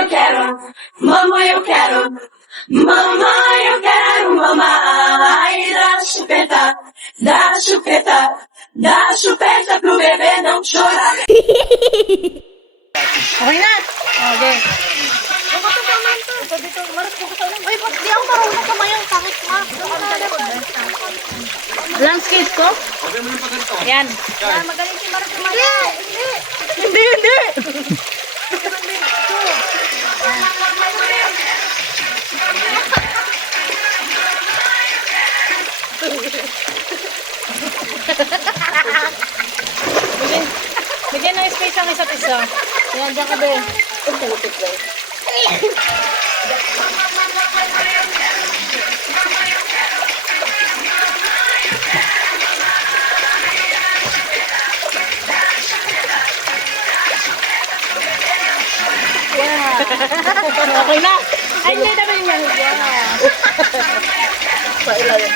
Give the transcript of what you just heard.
eu quero. Mamãe, eu quero. Mamãe, eu quero mamãe. Dá chupeta, dá chupeta, dá chupeta pro bebê não chorar. Okay na? Okay. Ito dito, maras ko sa ulo. Uy, di ako marunong kumayang sakit ma. Landscape ko? Yan. Magaling si Maras kumayang. Hindi. Hindi. Bigyan ng space ang isa't isa. Yan, dyan ka ba eh. Putik ba eh. Okay na. Ay, hindi na rin yan. Sa ilalim.